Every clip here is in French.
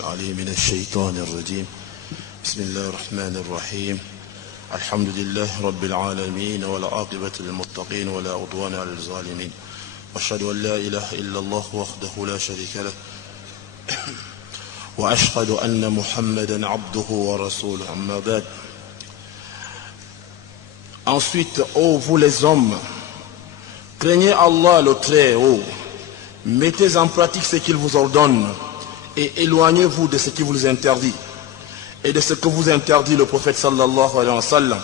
العليم من الشيطان الرجيم بسم الله الرحمن الرحيم الحمد لله رب العالمين والعاقبة للمتقين ولا عدوان على الظالمين وأشهد أن لا إله إلا الله وحده لا شريك له وأشهد أن محمدا عبده ورسوله أما بعد. Ensuite, ô vous les hommes, craignez Allah le Très-Haut, mettez en pratique ce qu'il vous ordonne et éloignez-vous de ce qui vous interdit et de ce que vous interdit le prophète sallallahu alayhi wa sallam.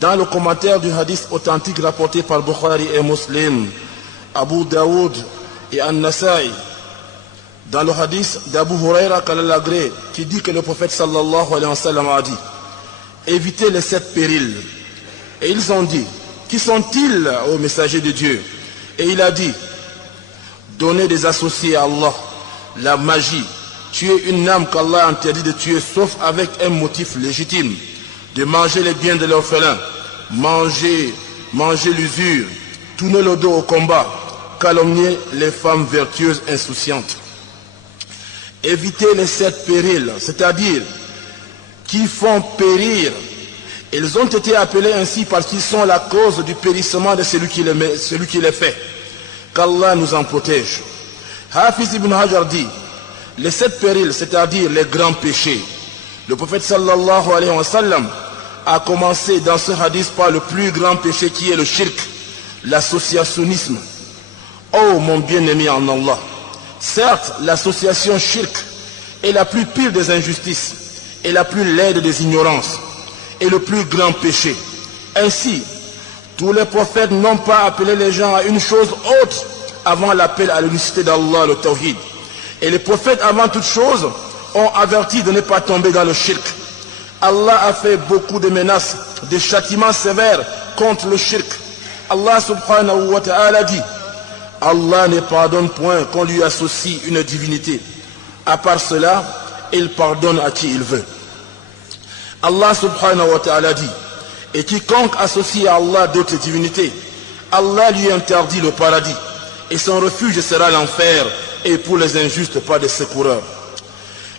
Dans le commentaire du hadith authentique rapporté par Bukhari et Muslim, Abu Daoud et An-Nasa'i, dans le hadith d'Abu Huraira qui dit que le prophète sallallahu alayhi wa sallam a dit: évitez les 7 périls. Et ils ont dit: qui sont-ils, ô messager de Dieu? Et il a dit: donner des associés à Allah, la magie, tuer une âme qu'Allah a interdit de tuer sauf avec un motif légitime, de manger les biens de l'orphelin, manger l'usure, tourner le dos au combat, calomnier les femmes vertueuses insouciantes. Éviter les 7 périls, c'est-à-dire qui font périr. Ils ont été appelés ainsi parce qu'ils sont la cause du périssement de celui qui les fait. Qu'Allah nous en protège. Hafiz ibn Hajar dit: les 7 périls, c'est-à-dire les grands péchés. Le prophète sallallahu alayhi wa sallam a commencé dans ce hadith par le plus grand péché qui est le shirk, l'associationnisme. Oh mon bien-aimé en Allah, certes l'association shirk est la plus pire des injustices et la plus laide des ignorances et le plus grand péché. Ainsi, tous les prophètes n'ont pas appelé les gens à une chose autre avant l'appel à l'unicité d'Allah, le tawhid. Et les prophètes, avant toute chose, ont averti de ne pas tomber dans le shirk. Allah a fait beaucoup de menaces, de châtiments sévères contre le shirk. Allah subhanahu wa ta'ala dit: Allah ne pardonne point qu'on lui associe une divinité. À part cela, il pardonne à qui il veut. Allah subhanahu wa ta'ala dit: et quiconque associe à Allah d'autres divinités, Allah lui interdit le paradis, et son refuge sera l'enfer, et pour les injustes pas de secoureurs.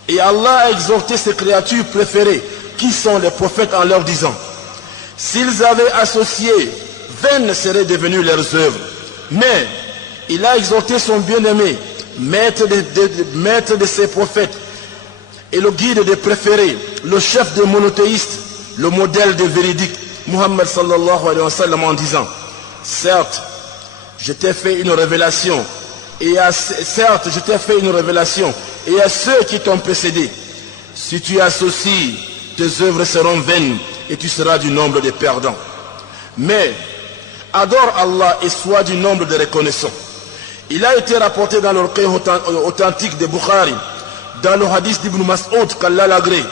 Et Allah a exhorté ses créatures préférées, qui sont les prophètes, en leur disant: s'ils avaient associé, vaines seraient devenues leurs œuvres. Mais il a exhorté son bien-aimé, maître de ses prophètes, et le guide des préférés, le chef des monothéistes, le modèle des véridiques, Muhammad sallallahu alayhi wa sallam, en disant: certes, je t'ai fait une révélation, et à ceux qui t'ont précédé. Si tu associes, tes œuvres seront vaines et tu seras du nombre des perdants. Mais adore Allah et sois du nombre des reconnaissants. Il a été rapporté dans le recueil authentique de Bukhari, dans le hadith d'Ibn Mas'ud, qu'Allah l'agrée,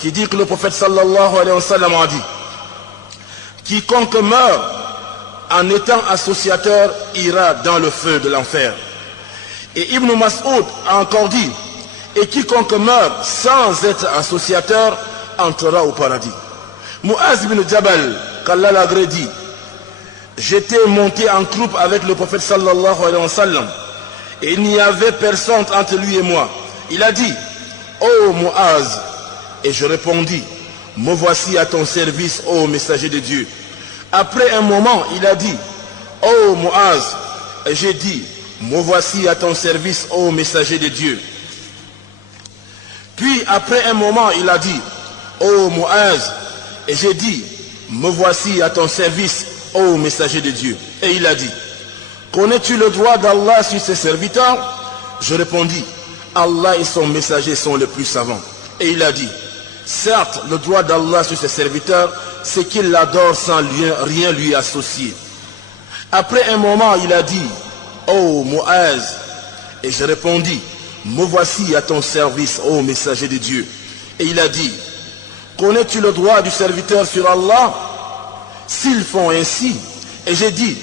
qui dit que le prophète sallallahu alayhi wa sallam a dit: quiconque meurt en étant associateur ira dans le feu de l'enfer. Et Ibn Mas'ud a encore dit: et quiconque meurt sans être associateur entrera au paradis. Mu'az ibn Jabal, qu'Allah l'agrée, dit: j'étais monté en croupe avec le prophète sallallahu alayhi wa sallam, et il n'y avait personne entre lui et moi. Il a dit: ô Mu'az, et je répondis: me voici à ton service, ô messager de Dieu. Après un moment, il a dit: ô Mu'az, et j'ai dit: me voici à ton service, ô messager de Dieu. Puis après un moment, il a dit: ô Mu'az, et j'ai dit: me voici à ton service, ô messager de Dieu. Et il a dit: connais-tu le droit d'Allah sur ses serviteurs? Je répondis: Allah et son messager sont les plus savants. Et il a dit: certes, le droit d'Allah sur ses serviteurs, c'est qu'il l'adore sans rien lui associer. Après un moment, il a dit: ô Mu'az, et je répondis: me voici à ton service, ô messager de Dieu. Et il a dit: connais-tu le droit du serviteur sur Allah? S'ils font ainsi. Et j'ai dit: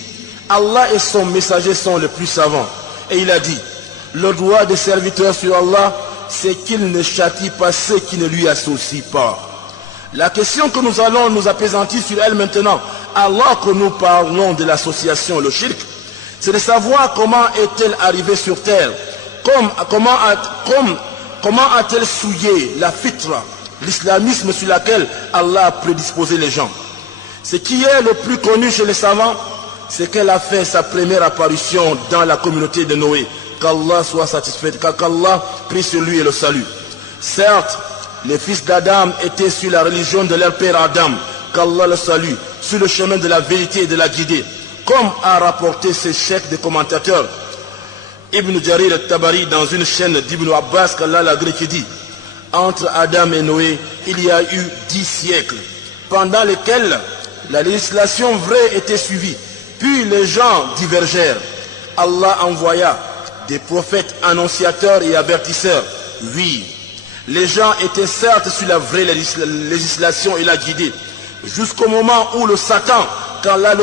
Allah et son messager sont les plus savants. Et il a dit: le droit des serviteurs sur Allah, c'est qu'il ne châtie pas ceux qui ne lui associent pas. La question que nous allons nous appesantir sur elle maintenant, alors que nous parlons de l'association, le shirk, c'est de savoir comment est-elle arrivée sur terre, comment a-t-elle souillé la fitra, l'islamisme sur laquelle Allah a prédisposé les gens? Ce qui est le plus connu chez les savants, c'est qu'elle a fait sa première apparition dans la communauté de Noé. Qu'Allah soit satisfait, qu'Allah prie sur lui et le salut. Certes, les fils d'Adam étaient sur la religion de leur père Adam, qu'Allah le salue, sur le chemin de la vérité et de la guidée, comme a rapporté ce cheikh des commentateurs. Ibn Jarir al-Tabari dans une chaîne d'Ibn Abbas, qu'Allah l'agrée, qui dit: entre Adam et Noé, il y a eu 10 siècles, pendant lesquels la législation vraie était suivie, puis les gens divergèrent. Allah envoya des prophètes annonciateurs et avertisseurs. Oui, les gens étaient certes sur la vraie législation et la guidée, jusqu'au moment où le Satan, qu'Allah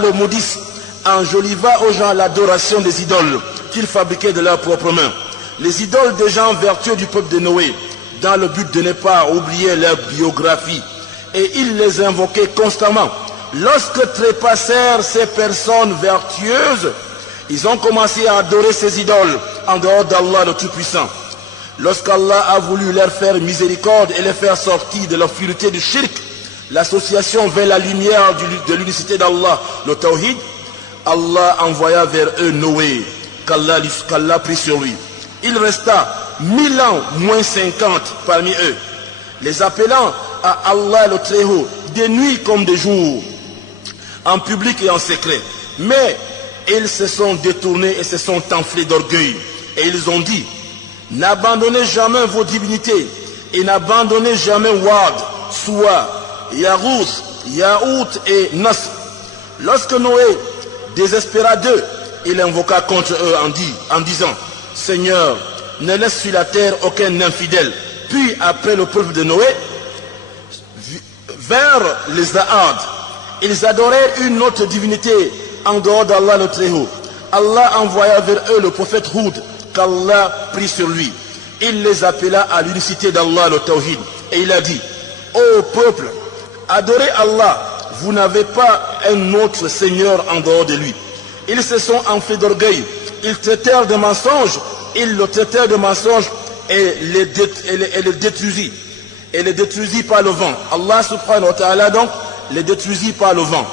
le maudisse, enjoliva aux gens l'adoration des idoles qu'ils fabriquaient de leurs propres mains. Les idoles des gens vertueux du peuple de Noé, dans le but de ne pas oublier leur biographie. Et ils les invoquaient constamment. Lorsque trépassèrent ces personnes vertueuses, ils ont commencé à adorer ces idoles en dehors d'Allah le Tout-Puissant. Lorsqu'Allah a voulu leur faire miséricorde et les faire sortir de l'obscurité du shirk, l'association vers la lumière de l'unicité d'Allah, le Tawhid, Allah envoya vers eux Noé, qu'Allah prit sur lui. Il resta 1000 ans moins 50 parmi eux, les appelant à Allah le Très-Haut, des nuits comme des jours, en public et en secret. Mais ils se sont détournés et se sont enflés d'orgueil. Et ils ont dit: n'abandonnez jamais vos divinités et n'abandonnez jamais Wad, Suwa, Yarouth, Yaout et Nasr. Lorsque Noé désespéra d'eux, il invoqua contre eux en disant: Seigneur, ne laisse sur la terre aucun infidèle. Puis après le peuple de Noé, vers les Zahad, ils adorèrent une autre divinité en dehors d'Allah le Très-Haut. Allah envoya vers eux le prophète Houd, qu'Allah prit sur lui. Il les appela à l'unicité d'Allah le Tawhid. Et il a dit: ô peuple, adorez Allah, vous n'avez pas un autre Seigneur en dehors de lui. Ils se sont enflés d'orgueil, ils traitèrent de mensonges, ils le traitèrent de mensonges et le détruisit. Et les détruisit par le vent. Allah subhanahu wa ta'ala donc les détruisit par le vent.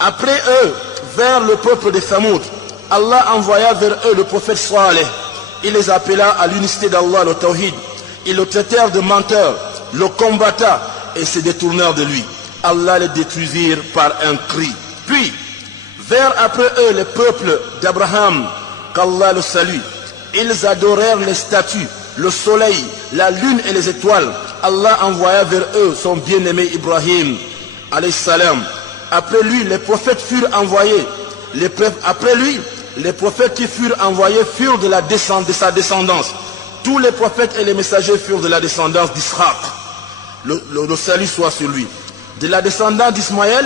Après eux, vers le peuple de Thamoud, Allah envoya vers eux le prophète Saleh. Il les appela à l'unicité d'Allah, le Tawhid. Ils le traitèrent de menteur, le combatta et se détournèrent de lui. Allah les détruisirent par un cri. Puis, vers après eux le peuple d'Abraham, qu'Allah le salue, ils adorèrent les statues, le soleil, la lune et les étoiles. Allah envoya vers eux son bien-aimé Ibrahim, alayhi salam. Après lui, les prophètes furent envoyés. Après lui, les prophètes qui furent envoyés furent de sa descendance. Tous les prophètes et les messagers furent de la descendance d'Israël. Le salut soit sur lui. De la descendance d'Ismaël,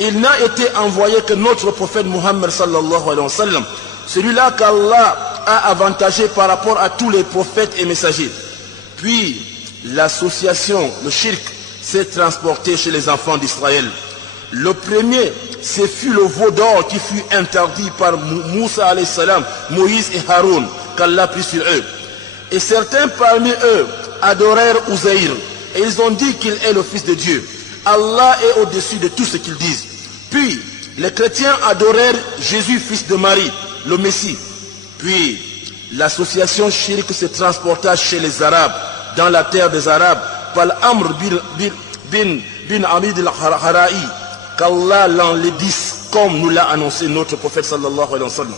il n'a été envoyé que notre prophète Muhammad sallallahu alayhi wa sallam. Celui-là qu'Allah a avantagé par rapport à tous les prophètes et messagers. Puis, l'association, le shirk, s'est transporté chez les enfants d'Israël. Le premier, ce fut le veau d'or qui fut interdit par Moussa alayhi salam, Moïse et Haroun, qu'Allah prit sur eux. Et certains parmi eux adorèrent Uzaïr, et ils ont dit qu'il est le fils de Dieu. Allah est au-dessus de tout ce qu'ils disent. Puis, les chrétiens adorèrent Jésus, fils de Marie, le Messie. Puis, l'association shirk se transporta chez les Arabes, dans la terre des Arabes, par l'Amr bin Amid al-Hara'i, qu'Allah l'enlaidisse, comme nous l'a annoncé notre prophète sallallahu alayhi wa sallam.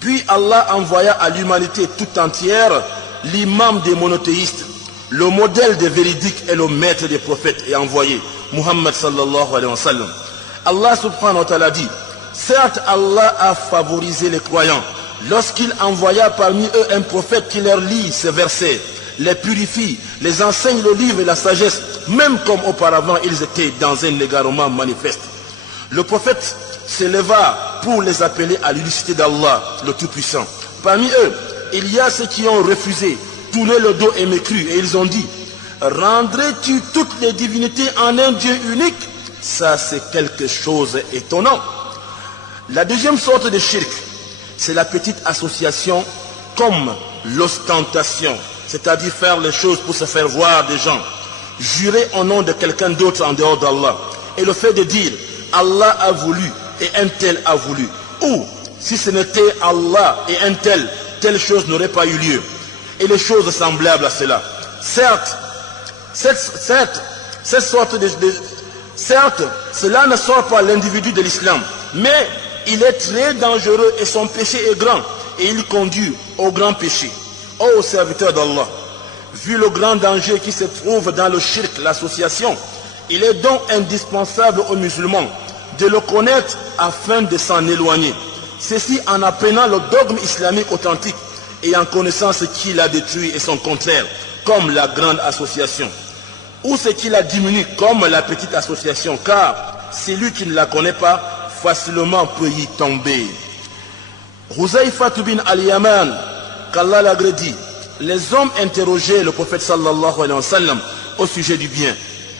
Puis Allah envoya à l'humanité tout entière l'imam des monothéistes, le modèle des véridiques et le maître des prophètes est envoyé, Muhammad sallallahu alayhi wa sallam. Allah subhanahu wa ta'ala dit: certes Allah a favorisé les croyants lorsqu'il envoya parmi eux un prophète qui leur lit ces versets, les purifie, les enseigne le livre et la sagesse, même comme auparavant ils étaient dans un égarement manifeste. Le prophète s'éleva pour les appeler à l'unicité d'Allah, le Tout-Puissant. Parmi eux, il y a ceux qui ont refusé, tourné le dos et mécru, et ils ont dit: rendrais-tu toutes les divinités en un Dieu unique? Ça, c'est quelque chose d'étonnant. La deuxième sorte de shirk, c'est la petite association comme l'ostentation, c'est-à-dire faire les choses pour se faire voir des gens, jurer au nom de quelqu'un d'autre en dehors d'Allah, et le fait de dire Allah a voulu et un tel a voulu, ou si ce n'était Allah et un tel, telle chose n'aurait pas eu lieu, et les choses semblables à cela. Certes, certes, cela ne sort pas l'individu de l'islam, mais il est très dangereux et son péché est grand, et il conduit au grand péché. Ô serviteur d'Allah, vu le grand danger qui se trouve dans le shirk, l'association, il est donc indispensable aux musulmans de le connaître afin de s'en éloigner. Ceci en apprenant le dogme islamique authentique et en connaissant ce qui l'a détruit et son contraire, comme la grande association, ou ce qui la diminue, comme la petite association, car celui qui ne la connaît pas facilement peut y tomber. Huzaifa bin al-Yaman, qu'Allah l'agrandit, les hommes interrogeaient le prophète sallallahu alayhi wa sallam au sujet du bien,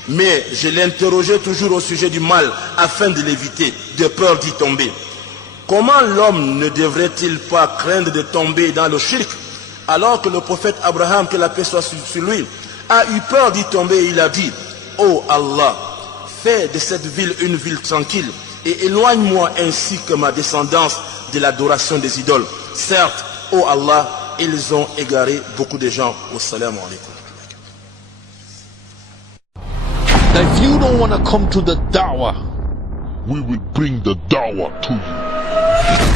mais je l'interrogeais toujours au sujet du mal afin de l'éviter, de peur d'y tomber. Comment l'homme ne devrait-il pas craindre de tomber dans le shirk, alors que le prophète Abraham, que la paix soit sur lui, a eu peur d'y tomber et il a dit: ô Allah, fais de cette ville une ville tranquille et éloigne-moi ainsi que ma descendance de l'adoration des idoles. Certes, ô Allah, ils ont égaré beaucoup de gens. Wassalamu alaikum. If you don't want to come to the da'wah, we will bring the da'wah to you.